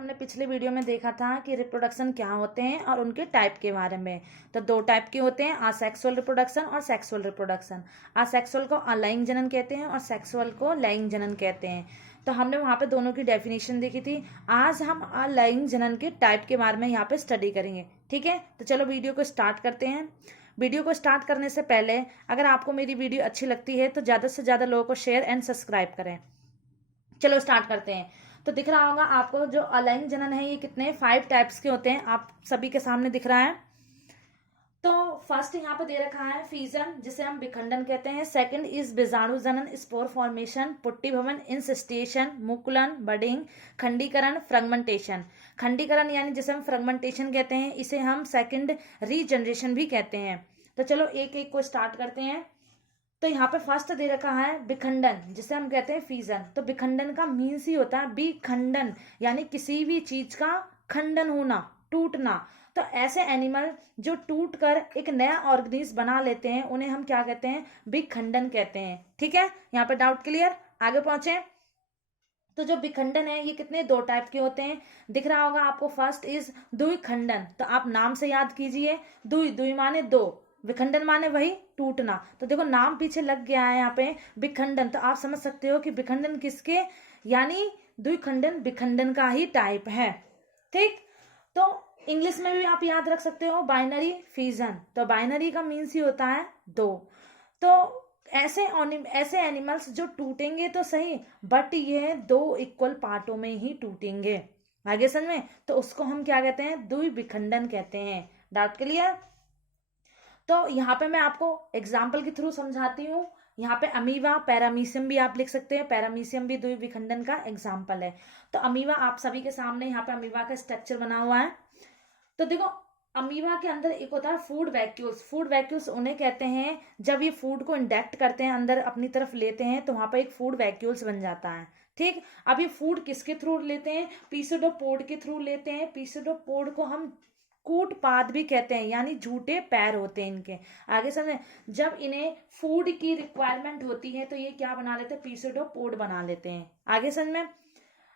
हमने पिछले वीडियो में देखा था कि रिप्रोडक्शन क्या होते हैं और उनके टाइप के बारे में। तो दो टाइप के होते हैं, असेक्सुअल रिप्रोडक्शन और सेक्सुअल रिप्रोडक्शन। असेक्सुअल को अलैंगिक जनन कहते हैं और सेक्सुअल को लैंगिक जनन कहते हैं। तो हमने वहाँ पे दोनों की डेफिनेशन देखी थी। आज हम अलैंगिक जनन के टाइप के बारे में यहाँ पे स्टडी करेंगे, ठीक है। तो चलो वीडियो को स्टार्ट करते हैं। वीडियो को स्टार्ट करने से पहले अगर आपको मेरी वीडियो अच्छी लगती है तो ज़्यादा से ज़्यादा लोगों को शेयर एंड सब्सक्राइब करें। चलो स्टार्ट करते हैं। तो दिख रहा होगा आपको जो अलैंगिक जनन है ये कितने 5 टाइप्स के होते हैं, आप सभी के सामने दिख रहा है। तो फर्स्ट यहाँ पे दे रखा है फीजन, जिसे हम विखंडन कहते हैं। सेकंड इज बीजाणु जनन, स्पोर फॉर्मेशन, पुट्टी भवन, इंसिस्टेशन, मुकुलन, बडिंग, खंडीकरण, फ्रेगमेंटेशन। खंडीकरण यानी जिसे हम फ्रेगमेंटेशन कहते हैं, इसे हम सेकंड रीजनरेशन भी कहते हैं। तो चलो एक एक को स्टार्ट करते हैं। तो यहाँ पे फर्स्ट दे रखा है विखंडन, जिसे हम कहते हैं फीजन। तो विखंडन का मीन्स ही होता है विखंडन, यानी किसी भी चीज का खंडन होना, टूटना। तो ऐसे एनिमल जो टूट कर एक नया ऑर्गेनिज्म बना लेते हैं उन्हें हम क्या कहते हैं, विखंडन कहते हैं। ठीक है, यहाँ पे डाउट क्लियर, आगे पहुंचे। तो जो विखंडन है ये कितने दो टाइप के होते हैं, दिख रहा होगा आपको। फर्स्ट इज द्विखंडन, तो आप नाम से याद कीजिए। दुई दुई माने दो, विखंडन माने वही टूटना। तो देखो नाम पीछे लग गया है यहाँ पे विखंडन, तो आप समझ सकते हो कि विखंडन किसके, यानी द्विखंडन विखंडन का ही टाइप है। ठीक, तो इंग्लिश में भी आप याद रख सकते हो बाइनरी फीजन। तो बाइनरी का मीन्स ही होता है दो। तो ऐसे एनिमल्स जो टूटेंगे तो सही, बट ये दो इक्वल पार्टों में ही टूटेंगे। आगे समझ में, तो उसको हम क्या कहते हैं, द्विविखंडन कहते हैं। Doubt clear. तो यहाँ पे मैं आपको एग्जाम्पल के थ्रू समझाती हूँ। यहाँ पे अमीबा, पैरामीशियम भी आप लिख सकते हैं। पैरामीशियम भी द्विविखंडन का एग्जाम्पल है। तो अमीबा आप सभी के सामने यहाँ पे अमीबा का स्ट्रक्चर बना हुआ है। तो देखो अमीबा के अंदर एक होता है फूड वैक्यूल्स। फूड वैक्यूल्स उन्हें कहते हैं जब ये फूड को इंडेक्ट करते हैं, अंदर अपनी तरफ लेते हैं, तो वहां पर एक फूड वैक्यूल्स बन जाता है। ठीक, अब ये फूड किसके थ्रू लेते हैं, पीसेडोपोड के थ्रू लेते हैं। पीसेडोपोड को हम कूट पाद भी कहते हैं, यानी झूठे पैर होते हैं इनके। आगे समझे, जब इन्हें फूड की रिक्वायरमेंट होती है तो ये क्या बना लेते हैं, पीसेडोपोड बना लेते हैं। आगे समझ में,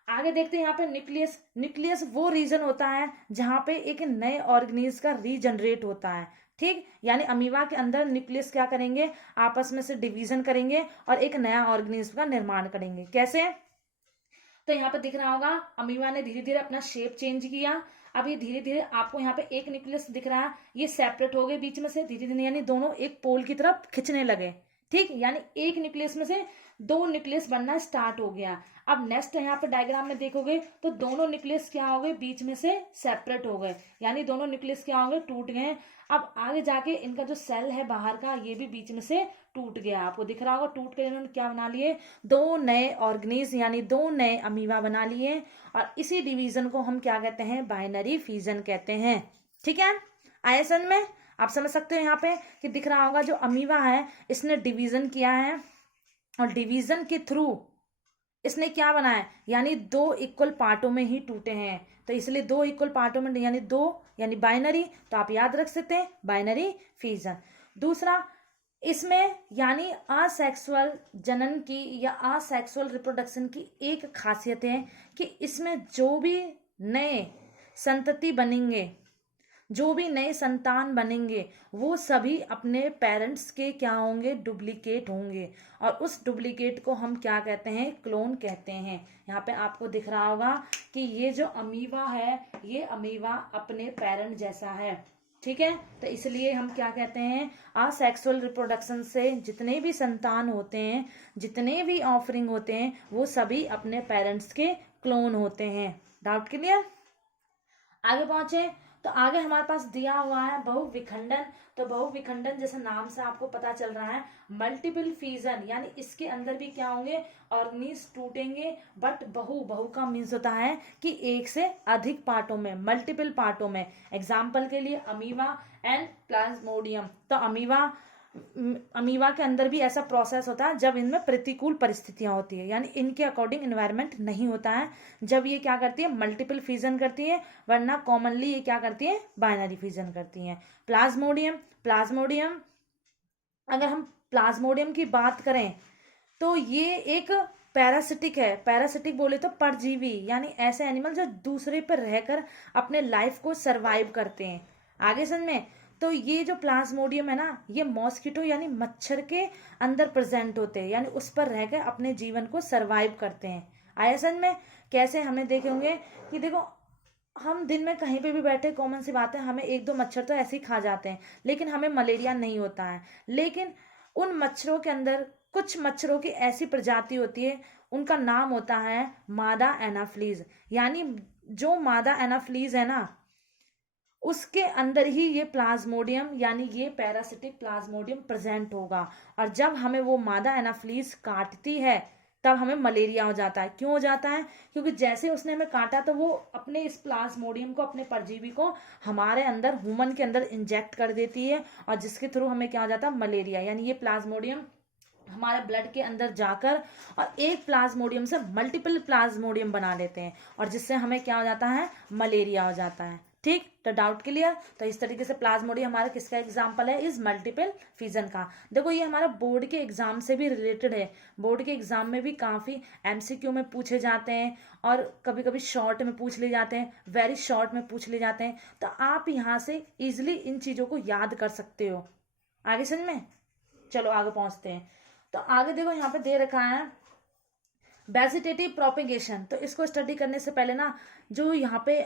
आगे देखते हैं यहाँ पे न्यूक्लियस। न्यूक्लियस वो रीजन होता है जहां पे एक नए ऑर्गेनिज्म का रीजनरेट होता है। ठीक, यानी अमीबा के अंदर न्यूक्लियस क्या करेंगे, आपस में से डिवीजन करेंगे और एक नया ऑर्गेनिज्म का निर्माण करेंगे। कैसे, तो यहाँ पे दिख रहा होगा अमीबा ने धीरे धीरे अपना शेप चेंज किया। अब ये धीरे धीरे आपको यहाँ पे एक न्यूक्लियस दिख रहा है, ये सेपरेट हो गए बीच में से धीरे धीरे, यानी दोनों एक पोल की तरफ खिंचने लगे। ठीक, यानी एक न्यूक्लियस में से दो न्यूक्लियस बनना स्टार्ट हो गया। अब नेक्स्ट यहाँ पे डायग्राम में देखोगे तो दोनों न्यूक्लियस क्या हो गए, बीच में से सेपरेट हो गए, यानी दोनों न्यूक्लियस क्या हो गए, टूट गए। अब आगे जाके इनका जो सेल है बाहर का, ये भी बीच में से टूट गया। आपको दिख रहा होगा टूट कर इन्होंने क्या बना लिए, दो नए ऑर्गेनिज्म यानी दो नए अमीबा बना लिए। और इसी डिवीजन को हम क्या कहते हैं, बाइनरी फीजन कहते हैं। ठीक है, आए समझ में। आप समझ सकते हो यहाँ पे कि दिख रहा होगा जो अमीबा है इसने डिवीजन किया है और डिवीजन के थ्रू इसने क्या बनाया, यानी दो इक्वल पार्टों में ही टूटे हैं। तो इसलिए दो इक्वल पार्टों में यानी दो, यानी बाइनरी, तो आप याद रख सकते हैं बाइनरी फीजन। दूसरा इसमें यानी असेक्सुअल जनन की या असेक्सुअल रिप्रोडक्शन की एक खासियत है कि इसमें जो भी नए संतति बनेंगे, जो भी नए संतान बनेंगे, वो सभी अपने पेरेंट्स के क्या होंगे, डुप्लीकेट होंगे। और उस डुप्लीकेट को हम क्या कहते हैं, क्लोन कहते हैं। यहाँ पे आपको दिख रहा होगा कि ये जो अमीबा है ये अमीबा अपने पेरेंट जैसा है। ठीक है, तो इसलिए हम क्या कहते हैं, असेक्सुअल रिप्रोडक्शन से जितने भी संतान होते हैं, जितने भी ऑफरिंग होते हैं, वो सभी अपने पेरेंट्स के क्लोन होते हैं। डाउट क्लियर, आगे पहुंचे। तो आगे हमारे पास दिया हुआ है बहुविखंडन। तो बहुविखंडन जैसे नाम से आपको पता चल रहा है, मल्टीपल फीजन, यानी इसके अंदर भी क्या होंगे, ऑर्गेनिज टूटेंगे। बट बहु का मीन्स होता है कि एक से अधिक पार्टों में, मल्टीपल पार्टों में। एग्जाम्पल के लिए अमीबा एंड प्लाज्मोडियम। तो अमीबा के अंदर भी ऐसा प्रोसेस होता है जब इनमें प्रतिकूल परिस्थितियां होती है, यानी इनके अकॉर्डिंग इन्वायरमेंट नहीं होता है, जब ये क्या करती है, मल्टीपल फ्यूजन करती है। वरना कॉमनली ये क्या करती है, बाइनरी फ्यूजन करती है। प्लाज्मोडियम अगर हम प्लाज्मोडियम की बात करें तो ये एक पैरासिटिक है, पैरासिटिक बोले तो परजीवी, यानी ऐसे एनिमल जो दूसरे पर रहकर अपने लाइफ को सरवाइव करते हैं। आगे समझ में। तो ये जो प्लाज्मोडियम है ना, ये मॉस्किटो यानी मच्छर के अंदर प्रेजेंट होते हैं, यानी उस पर रहकर अपने जीवन को सरवाइव करते हैं। आया समझ में। कैसे हमें देखे होंगे कि देखो, हम दिन में कहीं पे भी बैठे, कॉमन सी बात है, हमें एक दो मच्छर तो ऐसे ही खा जाते हैं, लेकिन हमें मलेरिया नहीं होता है। लेकिन उन मच्छरों के अंदर कुछ मच्छरों की ऐसी प्रजाति होती है, उनका नाम होता है मादा एनाफ्लीज, यानी जो मादा एनाफ्लीज है ना, उसके अंदर ही ये प्लाज्मोडियम यानी ये पैरासिटिक प्लाज्मोडियम प्रेजेंट होगा। और जब हमें वो मादा एनाफ्लीज काटती है, तब हमें मलेरिया हो जाता है। क्यों हो जाता है? क्योंकि जैसे उसने हमें काटा, तो वो अपने इस प्लाज्मोडियम को, अपने परजीवी को हमारे अंदर, ह्यूमन के अंदर इंजेक्ट कर देती है, और जिसके थ्रू हमें क्या हो जाता है? मलेरिया। यानी ये प्लाज्मोडियम हमारे ब्लड के अंदर जाकर और एक प्लाज्मोडियम से मल्टीपल प्लाज्मोडियम बना लेते हैं, और जिससे हमें क्या हो जाता है? मलेरिया हो जाता है। ठीक, तो डाउट क्लियर। तो इस तरीके से प्लाज्मोडियम हमारा किसका एग्जाम्पल है? इस मल्टीपल फिजन का। देखो, ये हमारा बोर्ड के एग्जाम से भी रिलेटेड है। बोर्ड के एग्जाम में भी काफी एमसीक्यू में पूछे जाते हैं, और कभी कभी शॉर्ट में पूछ ले जाते हैं, वेरी शॉर्ट में पूछ ले जाते हैं। तो आप यहाँ से इजिली इन चीजों को याद कर सकते हो। आगे समझ में। चलो आगे पहुंचते हैं। तो आगे देखो, यहाँ पे दे रखा है वेजिटेटिव प्रोपेगेशन। तो इसको स्टडी करने से पहले ना, जो यहाँ पे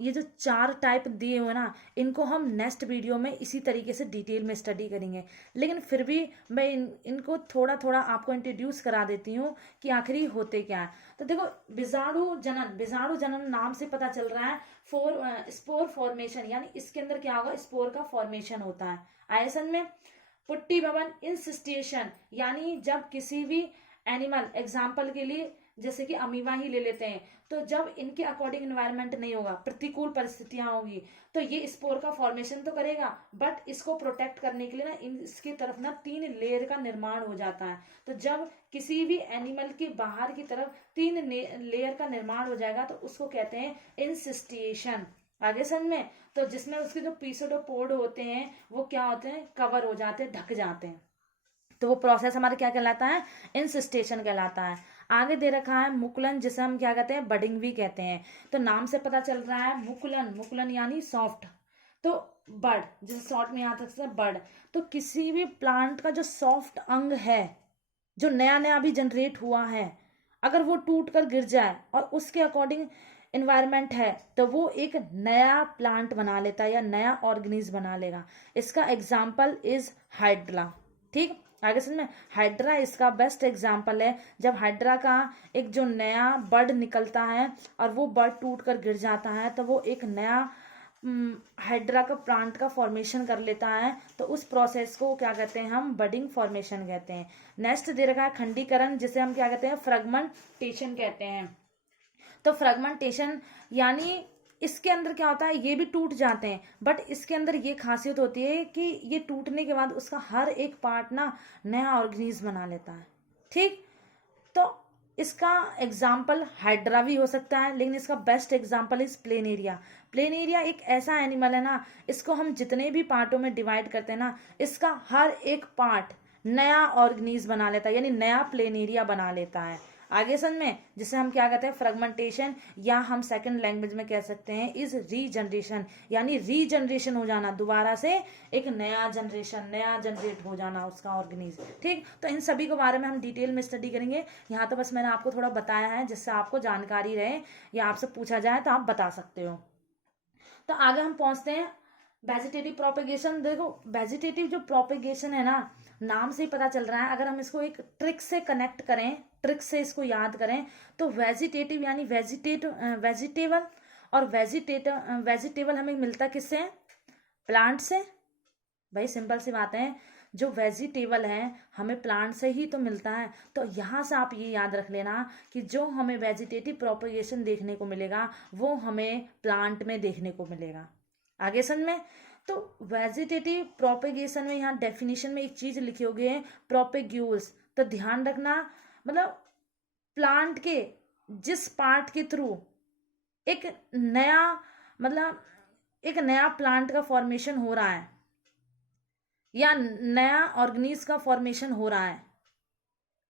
ये जो 4 टाइप दिए हुए ना, इनको हम नेक्स्ट वीडियो में इसी तरीके से डिटेल में स्टडी करेंगे। लेकिन फिर भी मैं इनको थोड़ा थोड़ा आपको इंट्रोड्यूस करा देती हूँ कि आखिर होते क्या है। तो देखो, बीजाणु जनन नाम से पता चल रहा है स्पोर फॉर्मेशन, यानी इसके अंदर क्या होगा? स्पोर का फॉर्मेशन होता है। आयसन में पुट्टी भवन इंसिस्टेशन, यानी जब किसी भी एनिमल, एग्जाम्पल के लिए जैसे कि अमीबा ही ले लेते हैं, तो जब इनके अकॉर्डिंग एनवायरनमेंट नहीं होगा, प्रतिकूल परिस्थितियां होगी, तो ये स्पोर का फॉर्मेशन तो करेगा, बट इसको प्रोटेक्ट करने के लिए ना इसकी तरफ ना 3 लेयर का निर्माण हो जाता है। तो जब किसी भी एनिमल के बाहर की तरफ 3 लेयर का निर्माण हो जाएगा, तो उसको कहते हैं इंसिस्टेशन। आगे समझ में। तो जिसमें उसके जो पीसोडोपोड होते हैं, वो क्या होते हैं? कवर हो जाते हैं, ढक जाते हैं। तो वो प्रोसेस हमारा क्या कहलाता है? इंसिस्टेशन कहलाता है। आगे दे रखा है मुकुलन, जिसे हम क्या कहते हैं? बडिंग भी कहते हैं। तो नाम से पता चल रहा है मुकुलन, मुकुलन यानी सॉफ्ट। तो बर्ड, जिसे शॉर्ट में याद रखते हैं बर्ड। तो किसी भी प्लांट का जो सॉफ्ट अंग है, जो नया नया अभी जनरेट हुआ है, अगर वो टूट कर गिर जाए और उसके अकॉर्डिंग इन्वायरमेंट है, तो वो एक नया प्लांट बना लेता है या नया ऑर्गेनिज्म बना लेगा। इसका एग्जाम्पल इज हाइड्रा। ठीक, आगे समझ में। हाइड्रा इसका बेस्ट एग्जाम्पल है। जब हाइड्रा का एक जो नया बर्ड निकलता है और वो बर्ड टूट कर गिर जाता है, तो वो एक नया हाइड्रा का प्लांट का फॉर्मेशन कर लेता है। तो उस प्रोसेस को क्या कहते हैं? हम बडिंग फॉर्मेशन कहते हैं। नेक्स्ट दे रखा है खंडीकरण, जिसे हम क्या कहते हैं? फ्रेगमेंटेशन कहते हैं। तो फ्रेगमेंटेशन यानी इसके अंदर क्या होता है? ये भी टूट जाते हैं, बट इसके अंदर ये खासियत होती है कि ये टूटने के बाद उसका हर एक पार्ट ना नया ऑर्गेनिज्म बना लेता है। ठीक, तो इसका एग्जाम्पल हाइड्रा भी हो सकता है, लेकिन इसका best example is planaria. Planaria एक ऐसा एनिमल है ना, इसको हम जितने भी पार्टों में डिवाइड करते हैं ना, इसका हर एक पार्ट नया ऑर्गेनिज्म बना लेता है, यानी नया प्लेनेरिया बना लेता है। आगे समझ में। जिसे हम क्या कहते हैं? फ्रेगमेंटेशन, या हम सेकंड लैंग्वेज में कह सकते हैं इज रीजनरेशन, यानी रीजनरेशन हो जाना, दोबारा से एक नया जनरेट हो जाना उसका ऑर्गेनिज्म। ठीक, तो इन सभी के बारे में हम डिटेल में स्टडी करेंगे। यहाँ तो बस मैंने आपको थोड़ा बताया है, जिससे आपको जानकारी रहे, या आपसे पूछा जाए तो आप बता सकते हो। तो आगे हम पहुंचते हैं वेजिटेटिव प्रोपेगेशन। देखो, वेजिटेटिव जो प्रोपेगेशन है ना, नाम से ही पता चल रहा है। अगर हम इसको एक ट्रिक से कनेक्ट करें, ट्रिक से इसको याद करें, तो वेजिटेटिव यानी वेजिटेबल, और वेजिटेबल हमें मिलता किससे? प्लांट से। भाई सिंपल सी बात है, जो वेजिटेबल है हमें प्लांट से ही तो मिलता है। तो यहाँ से आप ये याद रख लेना कि जो हमें वेजिटेटिव प्रोपेगेशन देखने को मिलेगा, वो हमें प्लांट में देखने को मिलेगा। आगे समझ में। तो वेजिटेटिव प्रोपेगेशन में यहाँ डेफिनेशन में एक चीज लिखी होगी है, प्रोपेग्यूल्स। तो ध्यान रखना, मतलब प्लांट के जिस पार्ट के थ्रू एक नया, मतलब एक नया प्लांट का फॉर्मेशन हो रहा है, या नया ऑर्गेनिज्म का फॉर्मेशन हो रहा है।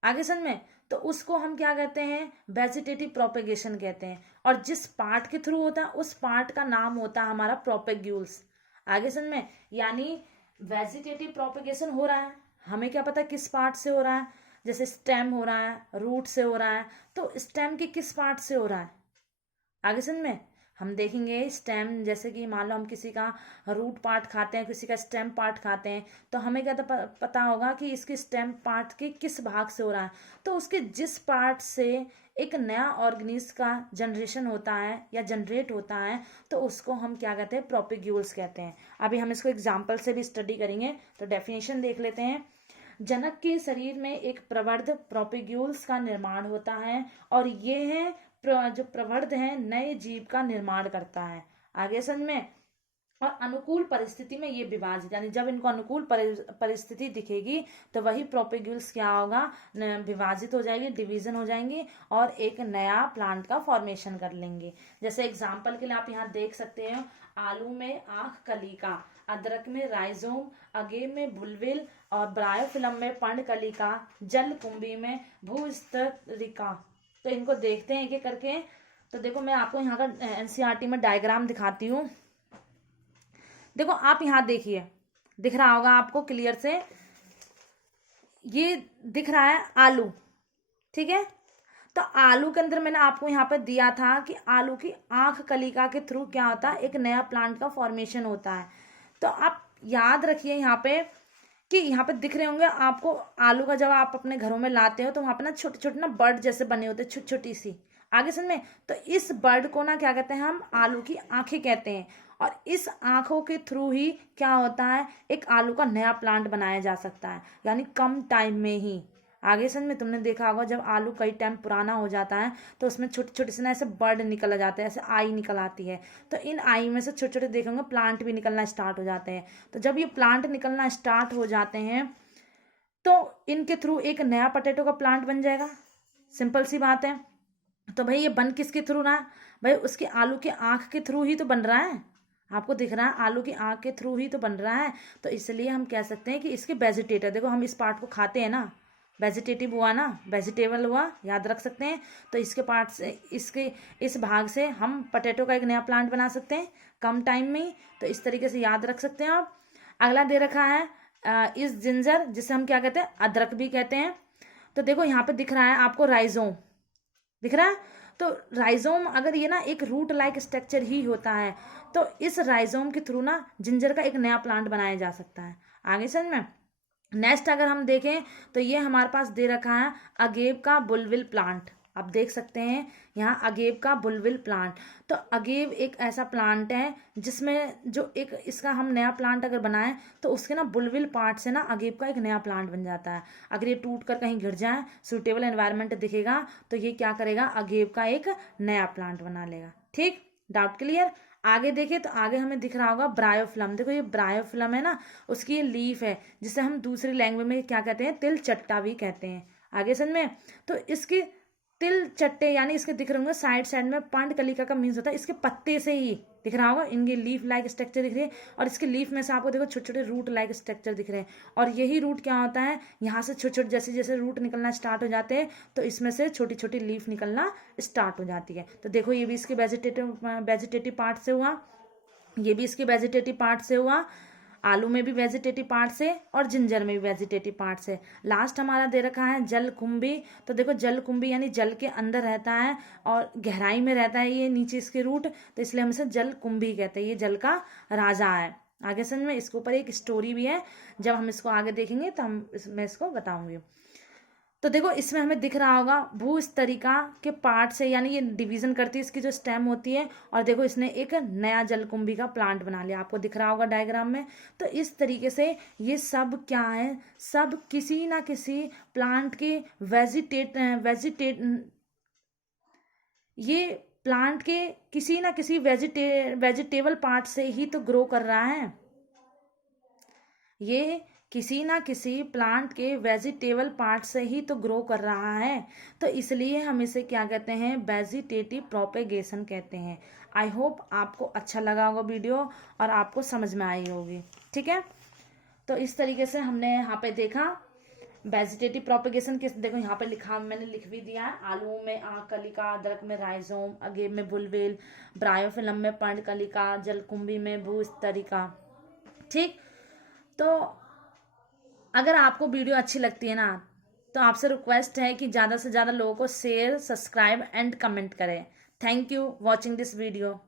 आगे समझ में। तो उसको हम क्या कहते हैं, वेजिटेटिव प्रोपेगेशन कहते हैं। और जिस पार्ट के थ्रू होता है उस पार्ट का नाम होता है हमारा प्रोपेग्यूल्स। आगे समझ में, यानी वेजिटेटिव प्रोपेगेशन हो रहा है, हमें क्या पता किस पार्ट से हो रहा है, जैसे स्टेम हो रहा है, रूट से हो रहा है, तो स्टेम के किस पार्ट से हो रहा है। आगे समझ में, हम देखेंगे स्टेम, जैसे कि मान लो हम किसी का रूट पार्ट खाते हैं, किसी का स्टेम पार्ट खाते हैं, तो हमें क्या पता होगा कि इसके स्टेम पार्ट के किस भाग से हो रहा है। तो उसके जिस पार्ट से एक नया ऑर्गेनिज्म का जनरेशन होता है या जनरेट होता है, तो उसको हम क्या कहते हैं, प्रोपेग्यूल्स कहते हैं। अभी हम इसको एग्जाम्पल से भी स्टडी करेंगे। तो डेफिनेशन देख लेते हैं। जनक के शरीर में एक प्रवर्ध प्रोपेग्यूल्स का निर्माण होता है और ये है जो प्रवर्ध है नए जीव का निर्माण करता है। आगे समझ में, और अनुकूल परिस्थिति में ये विभाजित, यानी जब इनको अनुकूल परिस्थिति दिखेगी तो वही प्रोपेग्यूल्स क्या होगा, विभाजित हो जाएगी, डिवीजन हो जाएंगी और एक नया प्लांट का फॉर्मेशन कर लेंगे। जैसे एग्जांपल के लिए आप यहाँ देख सकते हो, आलू में आंख कलिका, अदरक में राइजोम, अगेव में बुलविल और ब्रायोफिलम में पर्णकलिका, जलकुंभी में भूस्त्रिका। तो इनको देखते हैं एक एक करके। तो देखो मैं आपको यहाँ का एनसीईआरटी में डायग्राम दिखाती हूँ। देखो आप यहाँ देखिए, दिख रहा होगा आपको क्लियर से, ये दिख रहा है आलू, ठीक है। तो आलू के अंदर मैंने आपको यहाँ पे दिया था कि आलू की आंख कलिका के थ्रू क्या होता है, एक नया प्लांट का फॉर्मेशन होता है। तो आप याद रखिए यहाँ पे कि यहाँ पे दिख रहे होंगे आपको आलू का, जब आप अपने घरों में लाते हो तो वहाँ पे ना छोटे छोटे ना बर्ड जैसे बने होते हैं, छोटी छोटी सी। आगे समझ में, तो इस बर्ड को ना क्या कहते हैं, हम आलू की आंखें कहते हैं। और इस आंखों के थ्रू ही क्या होता है, एक आलू का नया प्लांट बनाया जा सकता है, यानी कम टाइम में ही। आगे समझ में, तुमने देखा होगा जब आलू कई टाइम पुराना हो जाता है तो उसमें छोटे छोटे से ना ऐसे बर्ड निकल जाते हैं, ऐसे आई निकल आती है। तो इन आई में से छोटे छोटे देखेंगे प्लांट भी निकलना स्टार्ट हो जाते हैं। तो जब ये प्लांट निकलना स्टार्ट हो जाते हैं तो इनके थ्रू एक नया पोटैटो का प्लांट बन जाएगा। सिंपल सी बात है। तो भाई ये बन किसके थ्रू रहा है, भाई उसके आलू के आंख के थ्रू ही तो बन रहा है। आपको दिख रहा है आलू की आंख के थ्रू ही तो बन रहा है। तो इसलिए हम कह सकते हैं कि इसके वेजिटेटर, देखो हम इस पार्ट को खाते हैं ना, वेजिटेटिव हुआ ना, वेजिटेबल हुआ, याद रख सकते हैं। तो इसके पार्ट से, इसके इस भाग से हम पोटैटो का एक नया प्लांट बना सकते हैं कम टाइम में ही। तो इस तरीके से याद रख सकते हैं आप। अगला दे रखा है इस जिंजर, जिसे हम क्या कहते हैं, अदरक भी कहते हैं। तो देखो यहाँ पे दिख रहा है आपको राइजोम, दिख रहा है। तो राइजोम अगर ये ना एक रूट लाइक स्ट्रक्चर ही होता है, तो इस राइजोम के थ्रू ना जिंजर का एक नया प्लांट बनाया जा सकता है। आगे समझ में। नेक्स्ट अगर हम देखें तो ये हमारे पास दे रखा है अगेव का बुलविल प्लांट। आप देख सकते हैं यहाँ अगेव का बुलविल प्लांट। तो अगेव एक ऐसा प्लांट है जिसमें जो एक इसका हम नया प्लांट अगर बनाएं तो उसके ना बुलविल पार्ट से ना अगेव का एक नया प्लांट बन जाता है। अगर ये टूट कर कहीं गिर जाए, सूटेबल एनवायरनमेंट दिखेगा तो ये क्या करेगा, अगेव का एक नया प्लांट बना लेगा। ठीक, डाउट क्लियर। आगे देखें तो आगे हमें दिख रहा होगा ब्रायोफिलम। देखो ये ब्रायोफिलम है ना, उसकी ये लीफ है जिसे हम दूसरी लैंग्वेज में क्या कहते हैं, तिल चट्टा भी कहते हैं। आगे समझ में। तो इसकी तिल चट्टे यानी इसके दिख रहे होंगे साइड साइड में पर्णकलिका का मीन्स होता है इसके पत्ते से ही दिख रहा होगा, इनकी लीफ लाइक स्ट्रक्चर दिख रही है। और इसके लीफ में से आपको देखो छोटे छोटे रूट लाइक स्ट्रक्चर दिख रहे हैं। और यही रूट क्या होता है, यहाँ से छोटे छोटे जैसे जैसे रूट निकलना स्टार्ट हो जाते हैं तो इसमें से छोटी छोटी लीफ निकलना स्टार्ट हो जाती है। तो देखो ये भी इसके वेजिटेटिव पार्ट से हुआ, ये भी इसके वेजिटेटिव पार्ट से हुआ, आलू में भी वेजिटेटिव पार्ट से और जिंजर में भी वेजिटेटिव पार्ट से। लास्ट हमारा दे रखा है जलकुंभी। तो देखो जलकुंभी यानी जल के अंदर रहता है और गहराई में रहता है ये, नीचे इसके रूट, तो इसलिए हम इसे जलकुंभी कहते हैं। ये जल का राजा है। आगे समझ में। इसके ऊपर एक स्टोरी भी है, जब हम इसको आगे देखेंगे तो मैं इसको बताऊंगी। तो देखो इसमें हमें दिख रहा होगा भूस्तरिका के पार्ट से, यानी ये डिवीजन करती है इसकी जो स्टेम होती है। और देखो इसने एक नया जलकुंभी का प्लांट बना लिया, आपको दिख रहा होगा डायग्राम में। तो इस तरीके से ये सब क्या है, सब किसी ना किसी प्लांट के ये प्लांट के किसी ना किसी वेजिटेबल पार्ट से ही तो ग्रो कर रहा है। ये किसी ना किसी प्लांट के वेजिटेबल पार्ट से ही तो ग्रो कर रहा है। तो इसलिए हम इसे क्या कहते हैं, वेजिटेटिव प्रोपेगेशन कहते हैं। आई होप आपको अच्छा लगा होगा वीडियो और आपको समझ में आई होगी। ठीक है, तो इस तरीके से हमने यहाँ पे देखा वेजिटेटिव प्रोपेगेशन किस, देखो यहाँ पे लिखा, मैंने लिख भी दिया है, आलू में कलिका, अदरक में राइजोम, अगेव में बुलवेल, ब्रायोफिलम में पर्णकलिका, जलकुंभी में भूस्तरिका। ठीक, तो अगर आपको वीडियो अच्छी लगती है ना, तो आपसे रिक्वेस्ट है कि ज़्यादा से ज़्यादा लोगों को शेयर, सब्सक्राइब एंड कमेंट करें। Thank you watching this video.